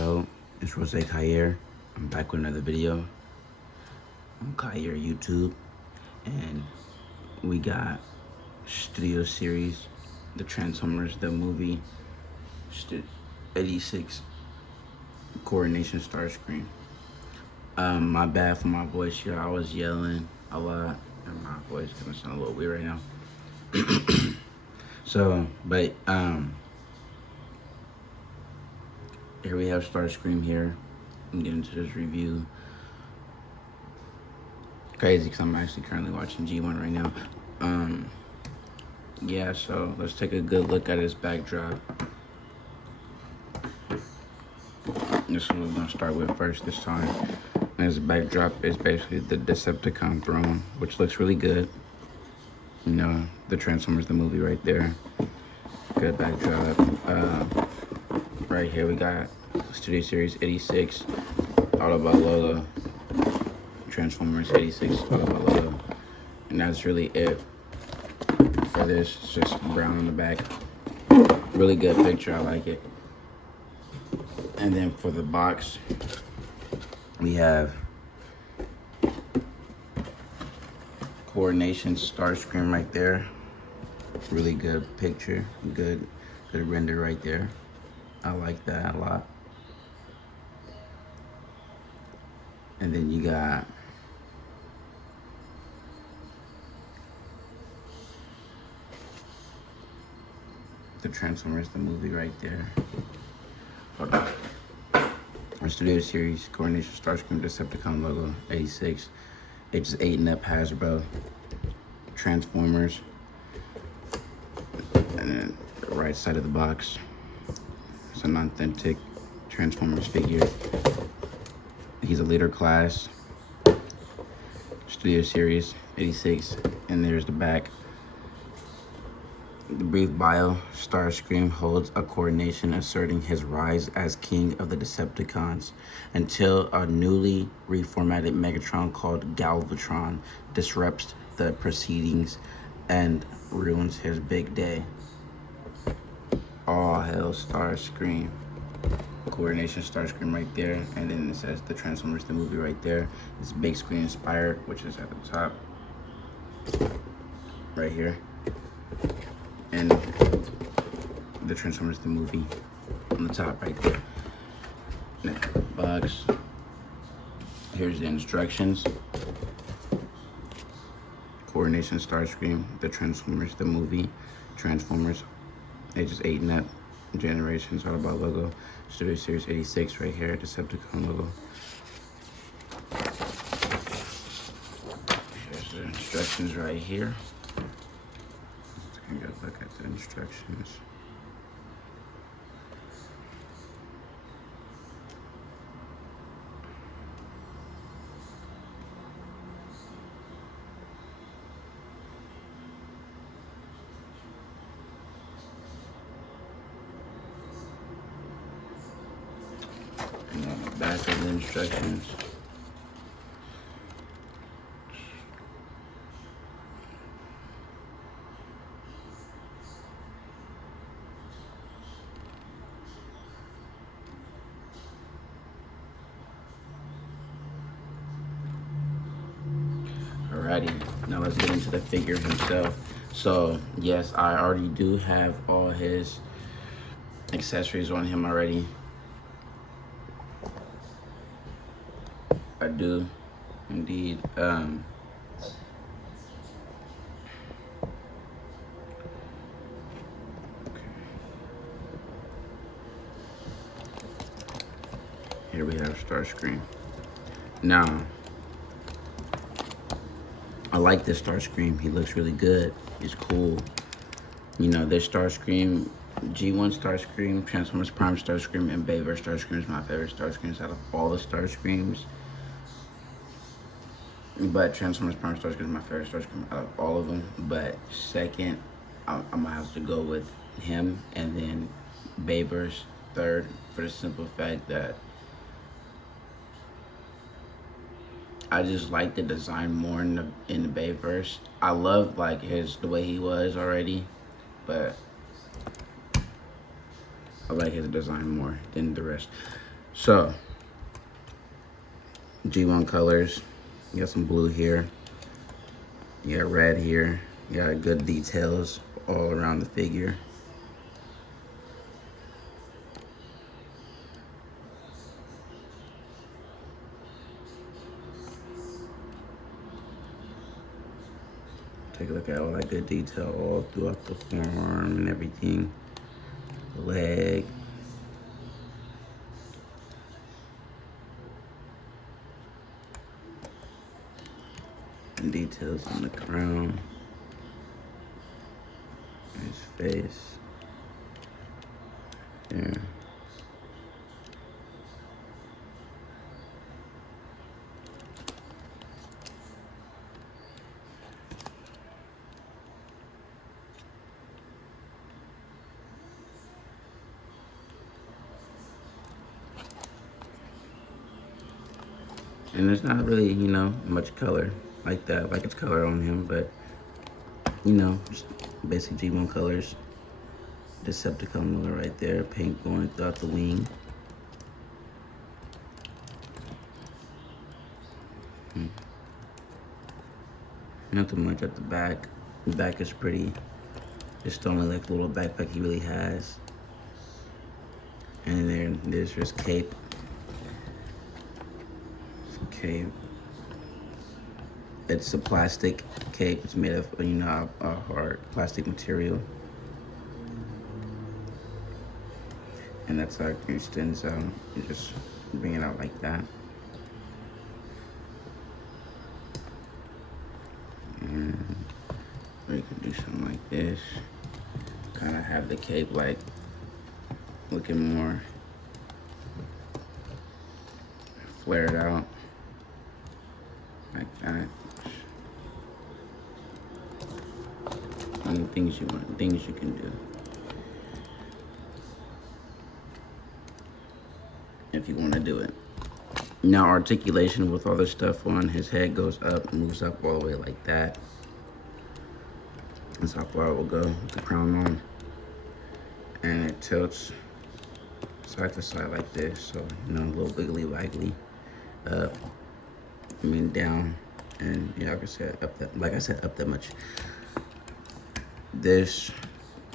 Yo, it's Rose Kair. I'm back with another video on Kair YouTube, and we got studio series, the Transformers, the movie, 86, Coronation, Starscream. My bad for my voice here. I was yelling a lot, and my voice gonna sound a little weird right now. But here we have Starscream here. I'm getting into this review. Crazy because I'm actually currently watching G1 right now. Yeah, so let's take a good look at his backdrop. This is what we're gonna start with first this time. And his backdrop is basically the Decepticon throne, which looks really good. You know, the Transformers, the movie right there. Good backdrop. Right here we got Studio Series 86, Autobot logo. Transformers 86, Autobot logo. And that's really it for this. It's just brown on the back. Really good picture, I like it. And then for the box, we have Coronation, Starscream right there. Really good picture, good render right there. I like that a lot. And then you got the Transformers, the movie right there. Hold on. Our studio series, Coronation, Starscream, Decepticon logo, 86. Ages 8 and up, Hasbro. Transformers. And then the right side of the box, it's an authentic Transformers figure. He's a leader class. Studio Series 86. And there's the back. The brief bio, Starscream holds a coronation asserting his rise as king of the Decepticons until a newly reformatted Megatron called Galvatron disrupts the proceedings and ruins his big day. All hail Starscream. Coronation, Starscream right there, and then it says the Transformers, the movie right there. It's big screen inspired, which is at the top right here. And the Transformers, the movie on the top right there. Next box. Here's the instructions. Coronation, Starscream, the Transformers, the movie, Transformers, ages 8 and up, generations, Autobot logo, Studio Series 86 right here, Decepticon logo. Here's the instructions right here. Take a look at the instructions. And on the back of the instructions, alrighty, now let's get into the figure himself. So yes, I already do have all his accessories on him already. I do, indeed. Here we have Starscream. Now, I like this Starscream. He looks really good. He's cool. You know, this Starscream, G1 Starscream, Transformers Prime Starscream, and Bayverse Starscream is my favorite Starscreams out of all the Starscreams. But Transformers Prime Starscream is my favorite Starscream out of all of them. But second, I'm gonna have to go with him, and then Bayverse third, for the simple fact that I just like the design more in the Bayverse. I love like the way he was already, but I like his design more than the rest. So, G1 colors. You got some blue here. You got red here. You got good details all around the figure. Take a look at all that good detail all throughout the forearm and everything. The leg. And details on the crown. His face. Yeah. And there's not really, you know, much color like that. Like it's color on him, but, you know, just basic G1 colors. Decepticon color right there. Paint going throughout the wing. Nothing much at the back. The back is pretty. Just only like the little backpack he really has. And then there's his cape. Cape. It's a plastic cape. It's made of, you know, a hard plastic material. And that's how it extends out. You just bring it out like that. And we can do something like this. Kind of have the cape like looking more flared out. Like that. And things you want, things you can do. If you want to do it. Now articulation with all this stuff on, his head goes up, moves up all the way like that. That's how far it will go with the crown on. And it tilts side to side like this, so you know, a little wiggly waggly. Up, I mean down, and yeah, like I said, up that, like I said, up that much. This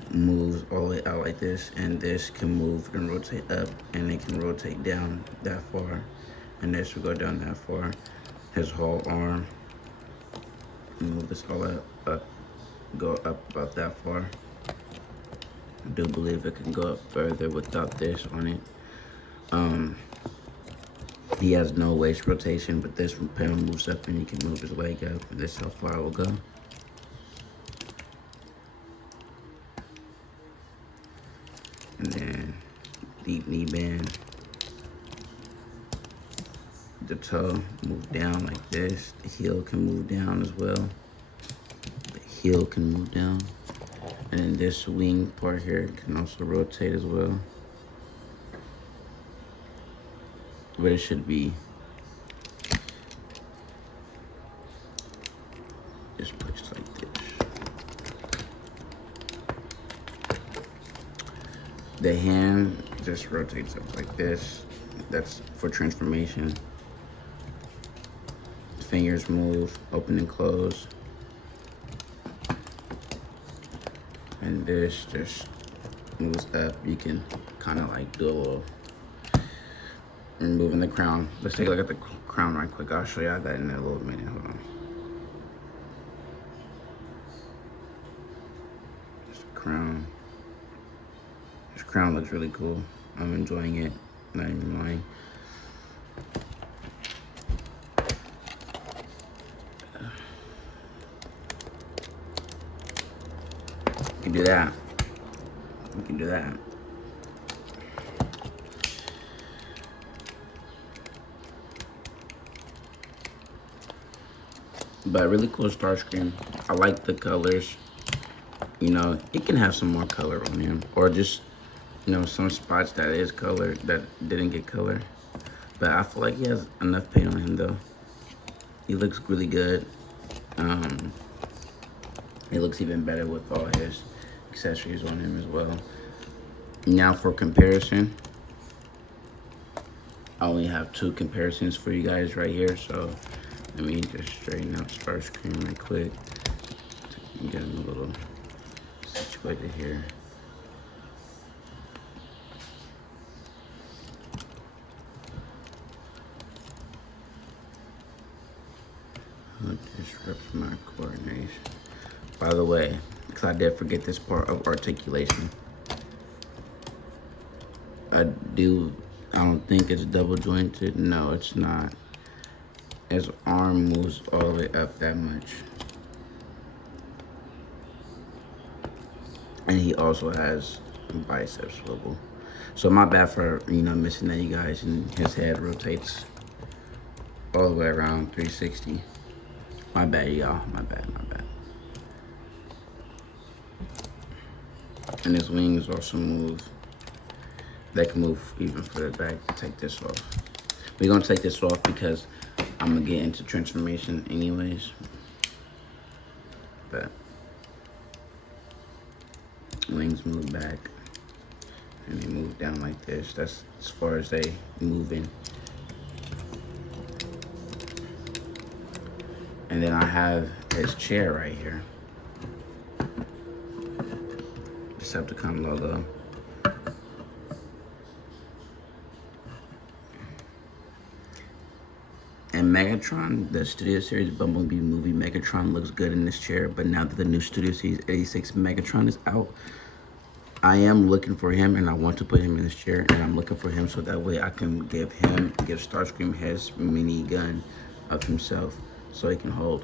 moves all the way out like this, and this can move and rotate up, and it can rotate down that far, and this will go down that far. His whole arm, move this all up, go up about that far. I do believe it can go up further without this on it. He has no waist rotation, but this panel moves up and he can move his leg up, and this is how far it will go. And then deep knee band. The toe move down like this. The heel can move down as well. The heel can move down. And then this wing part here can also rotate as well. But it should be just placed like this. The hand just rotates up like this. That's for transformation. Fingers move, open and close. And this just moves up. You can kind of like do a little removing the crown. Let's take a look at the crown right quick. I'll show you that in a little minute. Hold on. There's the crown. This crown looks really cool. I'm enjoying it. Not even lying. You can do that. You can do that. But really cool Starscream. I like the colors. You know, it can have some more color on him, or just, you know, some spots that is color that didn't get color. But I feel like he has enough paint on him though. He looks really good. He looks even better with all his accessories on him as well. Now for comparison, I only have 2 comparisons for you guys right here, so let me just straighten out Starscream right quick. Get him a little situated here. Disrupts my coordination. By the way, because I did forget this part of articulation. I don't think it's double jointed. No, it's not. His arm moves all the way up that much. And he also has bicep swivel. So my bad for, missing that, you guys. And his head rotates all the way around 360. My bad, y'all. My bad. And his wings also move. They can move even further back. Take this off. We're gonna take this off because I'm gonna get into transformation anyways. But wings move back and they move down like this. That's as far as they move in. And then I have his chair right here. Decepticon logo. And Megatron, the Studio Series Bumblebee movie, Megatron looks good in this chair, but now that the new Studio Series 86 Megatron is out, I am looking for him, and I want to put him in this chair, and I'm looking for him so that way I can give Starscream his mini gun of himself so he can hold.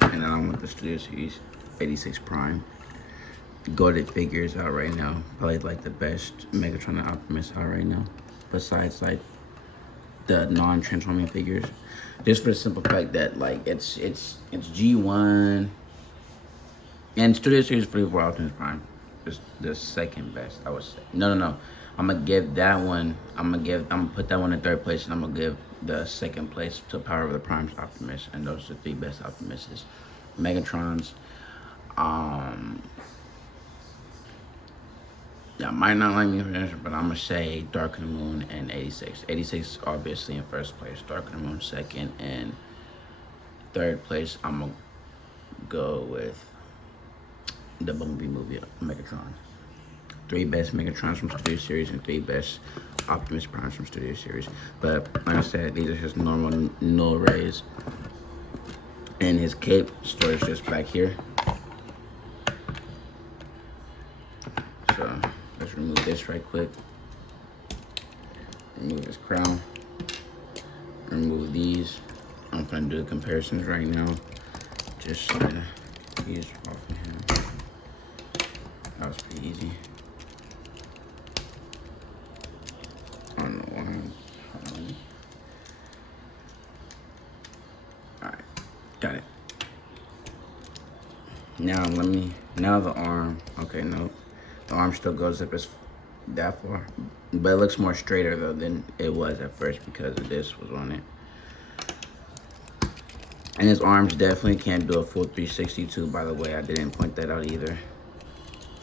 And then I want the Studio Series 86 Prime. Goated figures out right now. Probably like the best Megatron and Optimus out right now. Besides like the non-transforming figures, just for the simple fact that like it's G1 and Studio Series 44 Optimus Prime is the second best, I would say. No. I'm gonna give that one. I'm gonna put that one in 3rd place, and I'm gonna give the 2nd place to Power of the Prime's Optimus, and those are the 3 best Optimuses. Megatron's. Y'all might not like me for this, but I'm gonna say Dark of the Moon and 86. 86 obviously in 1st place, Dark of the Moon 2nd, and 3rd place I'm gonna go with the Bumblebee movie, Megatron. 3 best Megatrons from Studio Series and 3 best Optimus Primes from Studio Series. But like I said, these are just normal null rays. And his cape storage just back here. So let's remove this right quick. Remove his crown. Remove these. I'm gonna do the comparisons right now. Just so that he's off of him. That was pretty easy. I don't know why. Alright, got it. Now the arm. Okay, no. The arm still goes up as that far. But it looks more straighter though than it was at first because of this was on it. And his arms definitely can't do a full 360 too, by the way. I didn't point that out either.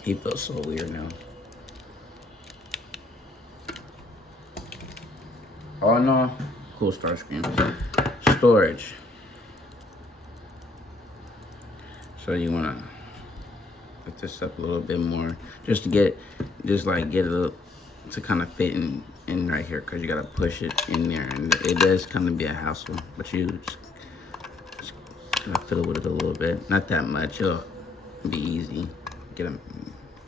He feels so weird now. Oh no, cool Starscream. Storage. So you wanna lift this up a little bit more, just to get it to kind of fit in right here, cause you gotta push it in there, and it does kind of be a hassle, but you just kind of fiddle with it a little bit, not that much. It'll be easy. Get them.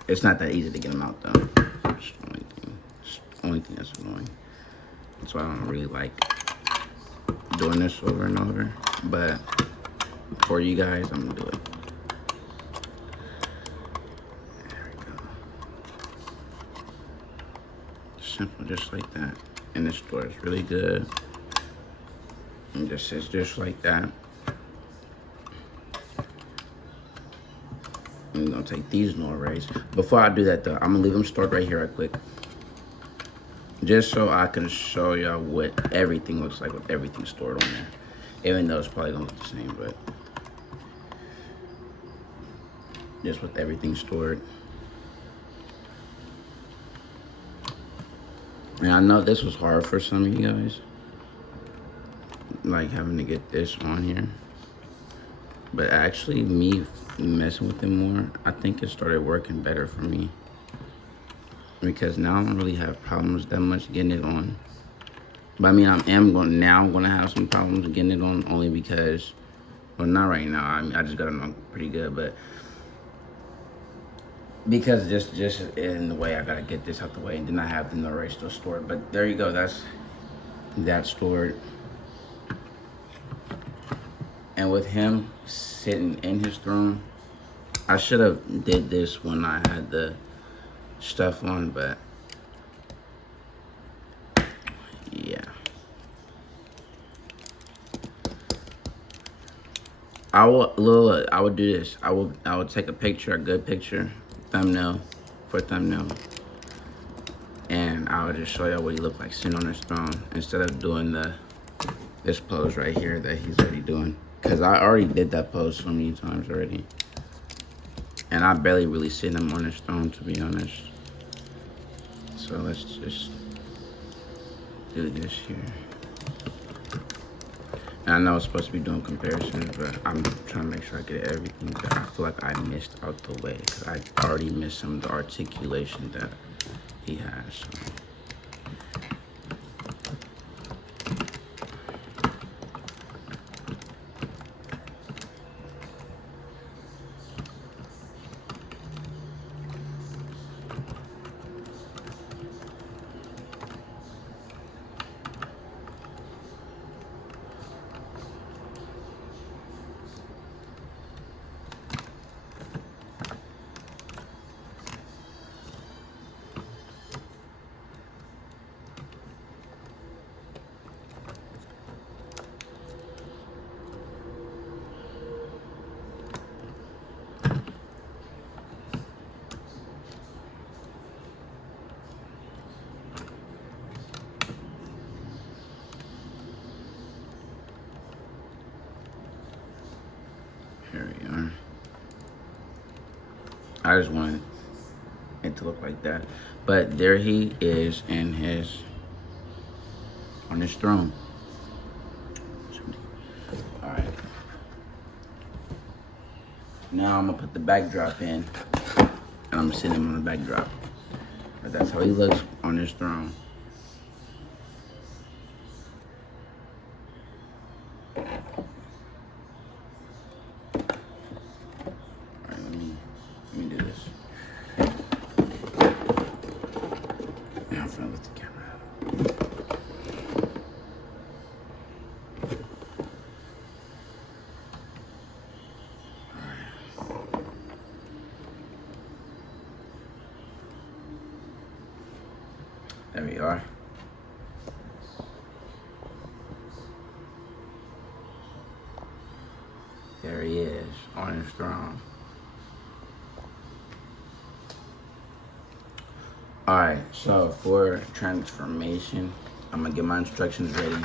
It's not that easy to get them out though. It's the only thing that's annoying. That's why I don't really like doing this over and over. But for you guys, I'm gonna do it. There we go. Simple, just like that. And this store is really good. And just sits just like that. I'm gonna take these null rays. Before I do that though, I'm gonna leave them stored right here right quick. Just so I can show y'all what everything looks like with everything stored on there. Even though it's probably gonna look the same, but just with everything stored. And I know this was hard for some of you guys, like having to get this on here. But actually, me messing with it more, I think it started working better for me. Because now I don't really have problems that much getting it on. But I mean, I'm gonna have some problems getting it on, only because, well, not right now. I mean, I just got it on pretty good, but because just in the way I gotta get this out the way, and then I have the Norway still stored. But there you go. That's stored. And with him sitting in his throne, I should have did this when I had the stuff on, but yeah. I would do this. I would take a picture, a good picture, thumbnail, and I would just show y'all what he looked like sitting on his throne instead of doing this pose right here that he's already doing. Cause I already did that pose so many times already, and I barely really seen him on his throne, to be honest. So let's just do this here. And I know it's supposed to be doing comparisons, but I'm trying to make sure I get everything that I feel like I missed out the way, because I already missed some of the articulation that he has. So. Here we are. I just wanted it to look like that. But there he is on his throne. Alright. Now I'm gonna put the backdrop in, and I'm gonna sit him on the backdrop. But that's how he looks on his throne. There we are. There he is on his throne. Alright, so for transformation, I'm gonna get my instructions ready.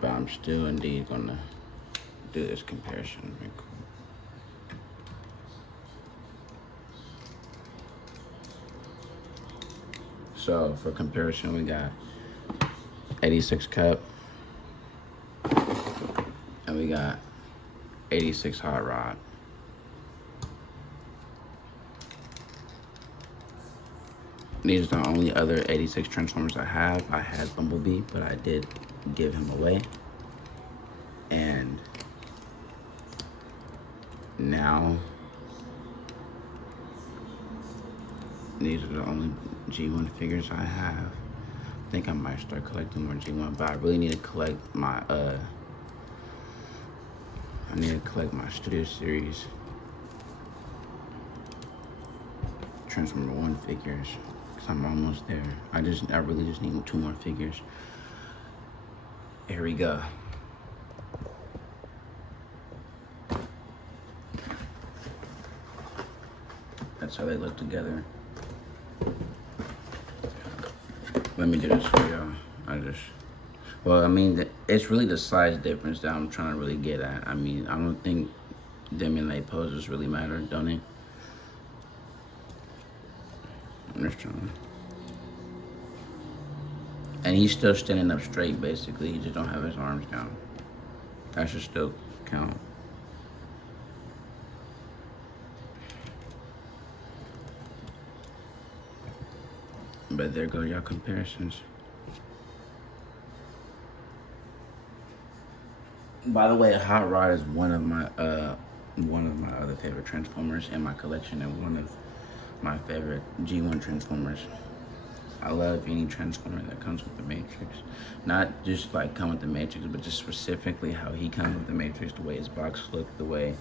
But I'm still indeed gonna do this comparison real quick. So for comparison, we got 86 cup, and we got 86 hot rod. These are the only other 86 Transformers I have. I had Bumblebee, but I did give him away. And now, these are the only G1 figures I have. I think I might start collecting more G1, but I really need to collect my, I need to collect my Studio Series Transformer 1 figures, because I'm almost there. I really just need 2 more figures. Here we go. That's how they look together. Let me do this for y'all. Well, I mean, it's really the size difference that I'm trying to really get at. I mean, I don't think Dim and light poses really matter, don't it? I'm just trying. And he's still standing up straight, basically. He just don't have his arms down. That should still count. But there go y'all comparisons. By the way, Hot Rod is one of my other favorite Transformers in my collection, and one of my favorite G1 Transformers. I love any Transformer that comes with the Matrix. Not just like come with the Matrix, but just specifically how he comes with the Matrix, the way his box look, the way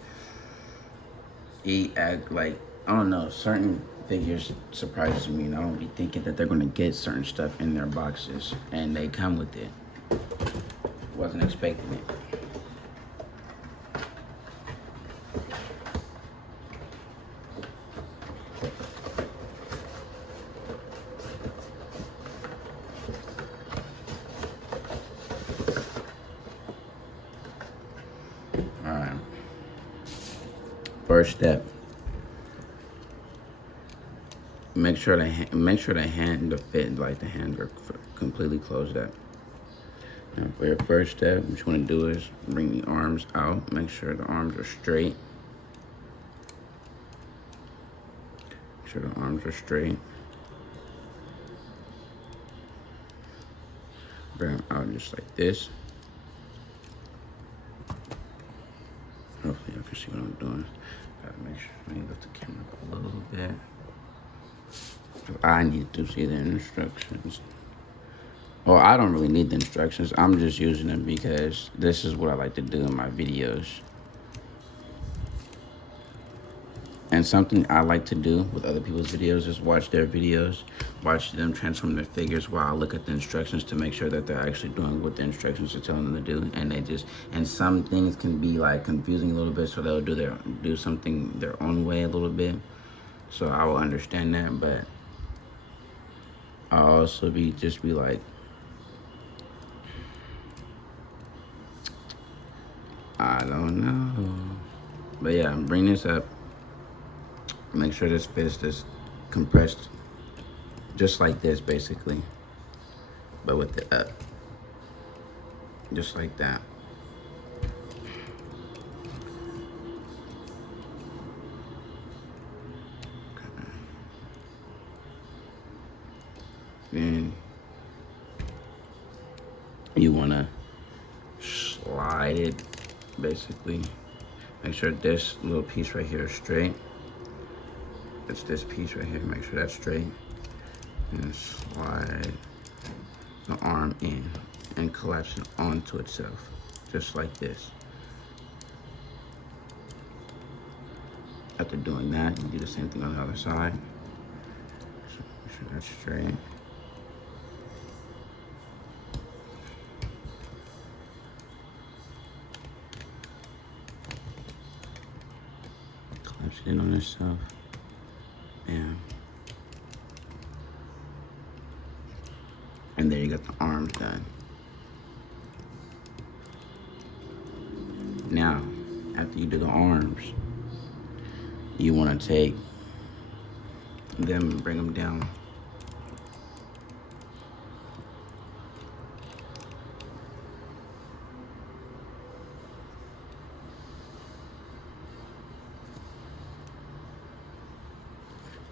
he act. Like, I don't know, certain figures surprises me, and I don't be thinking that they're gonna get certain stuff in their boxes, and they come with it. Wasn't expecting it. Alright. First step. Make sure the hand, the fit, like the hands are completely closed up. And for your first step, what you want to do is bring the arms out. Make sure the arms are straight. Make sure the arms are straight. Bring them out just like this. Hopefully y'all can see what I'm doing. Gotta make sure I lift the camera up a little bit. I need to see the instructions. Well, I don't really need the instructions. I'm just using them because this is what I like to do in my videos. And something I like to do with other people's videos is watch their videos, watch them transform their figures while I look at the instructions to make sure that they're actually doing what the instructions are telling them to do. And some things can be like confusing a little bit, so they'll do something their own way a little bit. So I will understand that, but I'll also be like, I don't know. But yeah, bring this up. Make sure this fist is compressed just like this, basically, but with it up, just like that. Okay. Then you want to slide it, basically. Make sure this little piece right here is straight. It's this piece right here. Make sure that's straight. And slide the arm in and collapse it onto itself, just like this. After doing that, you do the same thing on the other side. So make sure that's straight. Collapse it in on itself. Bam. And there you got the arms done. Now, after you do the arms, you want to take them and bring them down.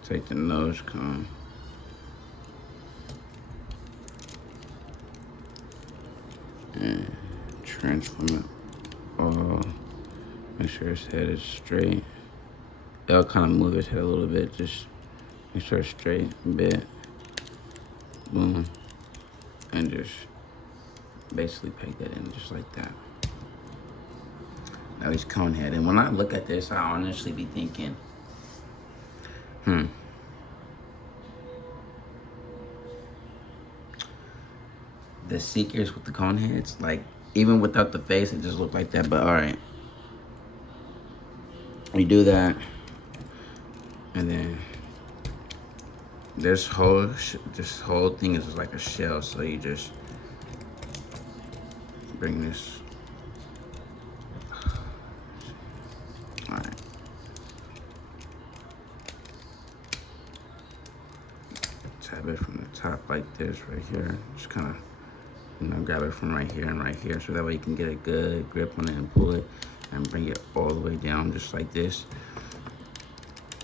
Take the nose cone. And transform it all. Make sure his head is straight. It'll kind of move his head a little bit. Just make sure it's straight a bit. Boom. And just basically peg that in just like that. Now he's cone head. And when I look at this, I honestly be thinking, the Seekers with the cone heads, like, even without the face, it just looked like that. But all right, you do that, and then this whole thing is like a shell. So you just bring this. tap it from the top like this right here. Just kind of, grab it from right here and right here, so that way you can get a good grip on it and pull it and bring it all the way down just like this.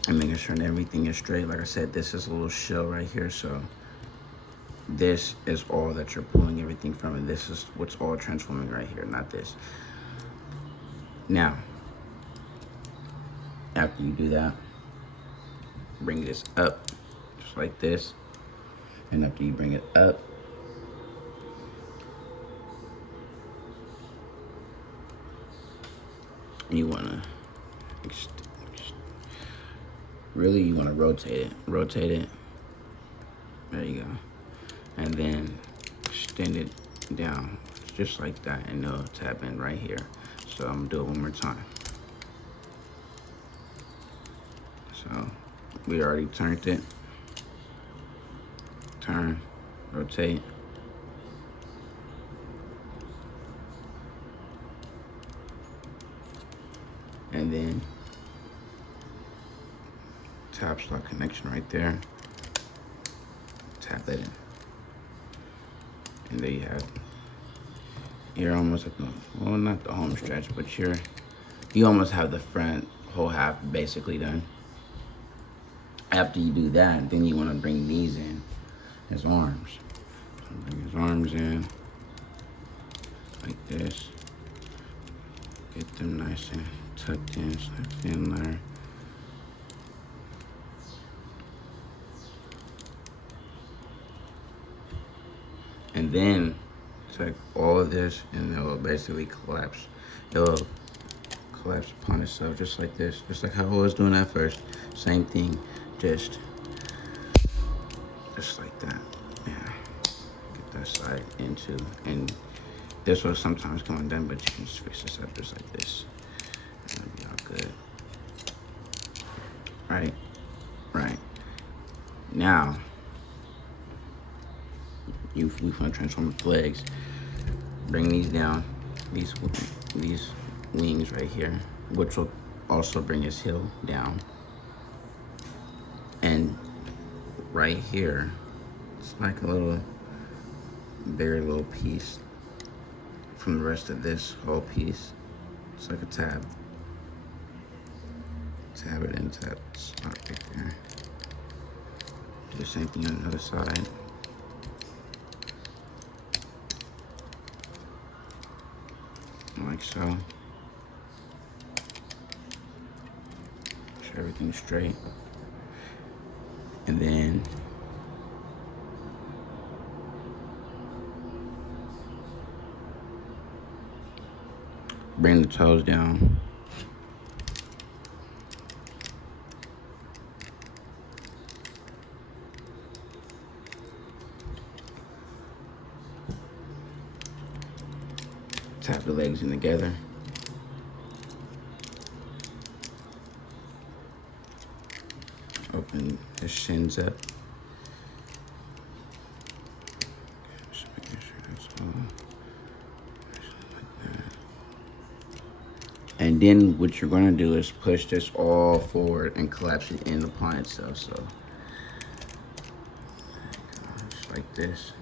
And making sure that everything is straight. Like I said, this is a little shell right here, so this is all that you're pulling everything from, and this is what's all transforming right here, not this. Now, after you do that, bring this up just like this, and after you bring it up, you want to rotate it. There you go. And then extend it down just like that, and it'll tap in right here. So I'm gonna do it one more time. So we already turned it. Turn, rotate. And then top slot connection right there. Tap that in. And there you have it. You're almost at the, well, not the home stretch, but you almost have the front whole half basically done. After you do that, then you want to bring these in, his arms. So bring his arms in like this. Get them nice and tucked in there. And then take all of this and it will basically collapse. It will collapse upon itself just like this. Just like how I was doing at first. Same thing, just like that. Yeah. Get that side into, and this will sometimes come undone, but you can just fix this up just like this. And it'll be all good. Right. Now, we want to transform the legs. Bring these down, these wings right here, which will also bring his heel down. And right here, it's like a little bigger little piece from the rest of this whole piece. It's like a tab. Tab it into that spot right there. Do the same thing on the other side. Like so. Make sure everything's straight. And then bring the toes down. Tap the legs in together. Open the shins up. Just making sure that's all. Like that. And then what you're gonna do is push this all forward and collapse it in upon itself. So just like this.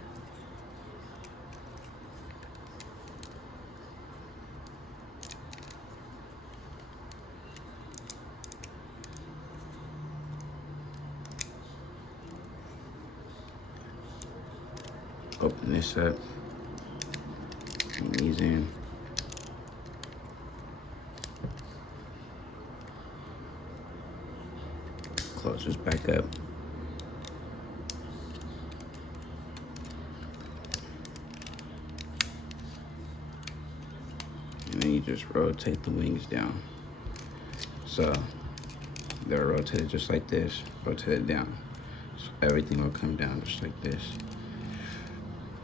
Open this up, bring these in. Close this back up. And then you just rotate the wings down. So they're rotated just like this, rotate it down. So everything will come down just like this.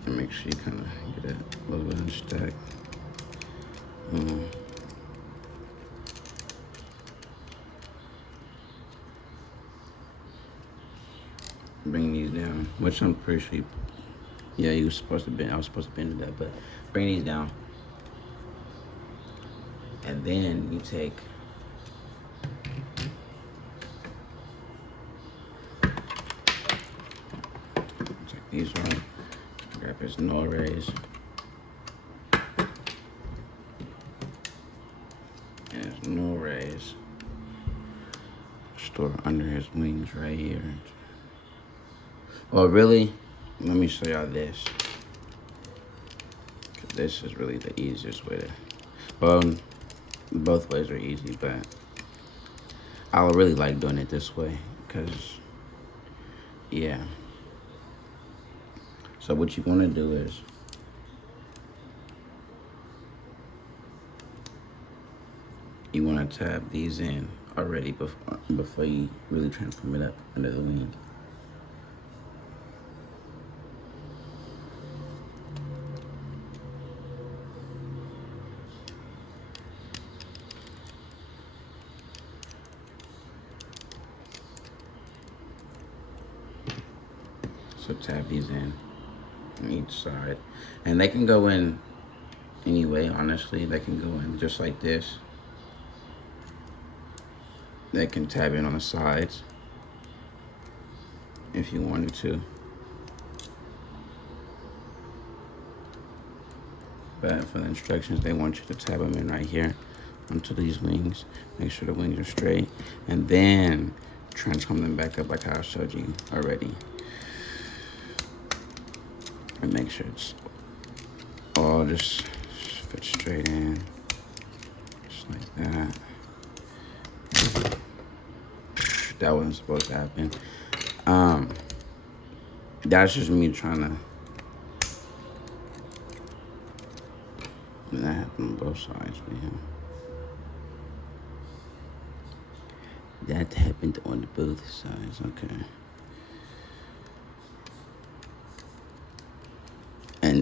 And make sure you kind of get it a little bit unstuck. Bring these down, which I'm pretty sure yeah, I was supposed to bend that, but bring these down. And then you take these are. Grab his no-rays. And his no-rays. Store under his wings right here. Well, really, let me show y'all this. This is really the easiest way to, well, both ways are easy, but I really like doing it this way, because, yeah. So what you want to do is, you want to tab these in already before you really transform it up under the wing. So tab these in on each side. And they can go in any way, honestly. They can go in just like this. They can tab in on the sides if you wanted to. But for the instructions, they want you to tab them in right here onto these wings. Make sure the wings are straight. And then transform them back up like how I showed you already. And make sure it's all just fit straight in. Just like that. That wasn't supposed to happen. That's just me trying to. That happened on both sides, man. That happened on both sides, okay.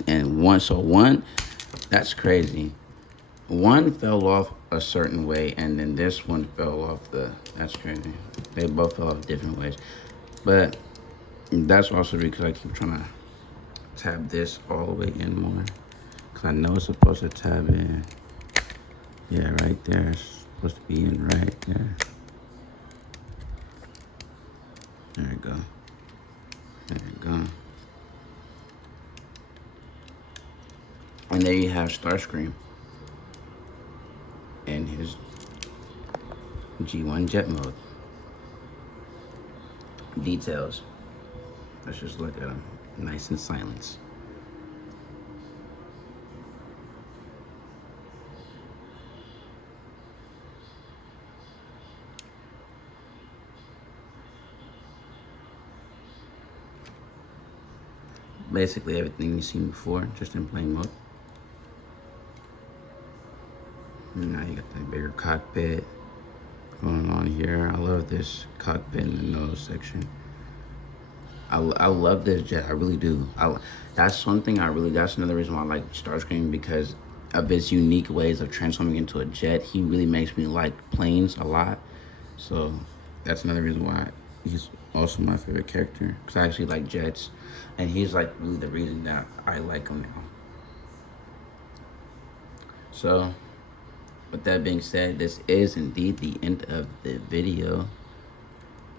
And one, that's crazy. One fell off a certain way, and then this one fell off that's crazy. They both fell off different ways. But that's also because I keep trying to tab this all the way in more. Because I know it's supposed to tab in. Yeah, right there. It's supposed to be in right there. There we go. There we go. And there you have Starscream in his G1 jet mode. Details. Let's just look at them. Nice and silence. Basically everything you've seen before, just in plain mode. And now you got that bigger cockpit going on here. I love this cockpit in the nose section. I love this jet, I really do. That's another reason why I like Starscream, because of his unique ways of transforming into a jet. He really makes me like planes a lot. So that's another reason why he's also my favorite character, because I actually like jets. And he's like really the reason that I like him now. So, with that being said, this is indeed the end of the video.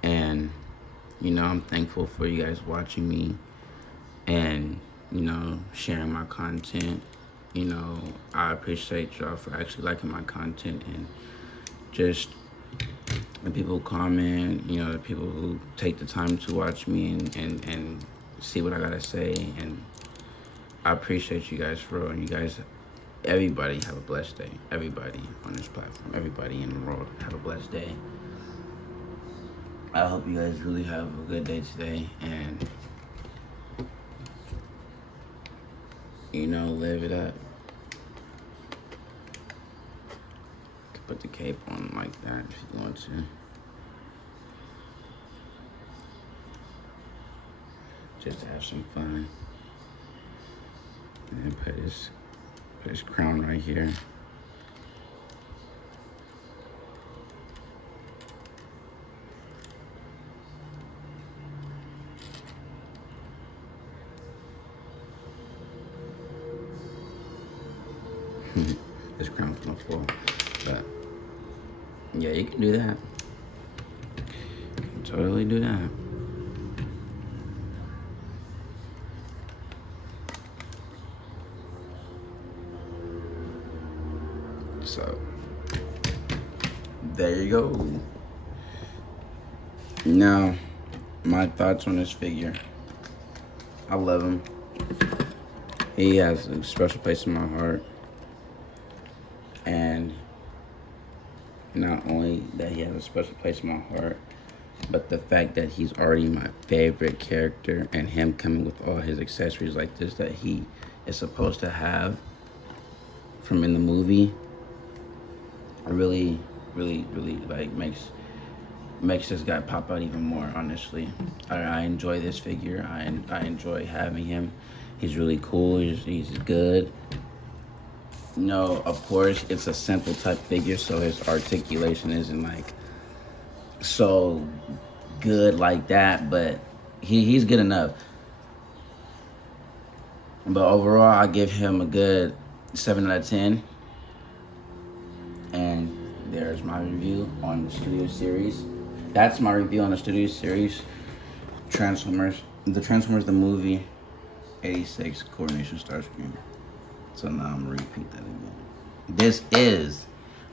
And, you know, I'm thankful for you guys watching me and, you know, sharing my content. You know, I appreciate y'all for actually liking my content, and just the people who comment, you know, the people who take the time to watch me and see what I gotta say. And I appreciate you guys for real. And you guys, everybody have a blessed day. Everybody on this platform, everybody in the world, have a blessed day. I hope you guys really have a good day today, and, you know, live it up. Put the cape on like that if you want to. Just to have some fun. And then put his crown right here. His crown's gonna fall. But yeah, you can do that. You can totally do that. there you go. Now, my thoughts on this figure. I love him. He has a special place in my heart. And not only that he has a special place in my heart, but the fact that he's already my favorite character, and him coming with all his accessories like this that he is supposed to have from in the movie, really like makes this guy pop out even more. Honestly, I enjoy this figure. I enjoy having him. He's really cool. He's good. No, of course, it's a simple type figure, so his articulation isn't like so good like that, but he's good enough. But overall, I give him a good 7 out of 10. And there's my review on the Studio Series. That's my review on the Studio Series. Transformers the movie, 86 Coronation Starscream. So now I'm gonna repeat that again. This is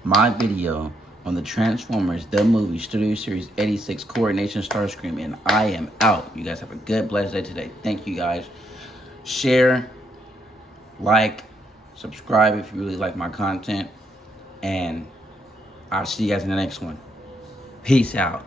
my video on the Transformers the movie Studio Series 86 Coronation Starscream, and I am out. You guys have a good, blessed day today. Thank you guys. Share, like, subscribe if you really like my content, and I'll see you guys in the next one. Peace out.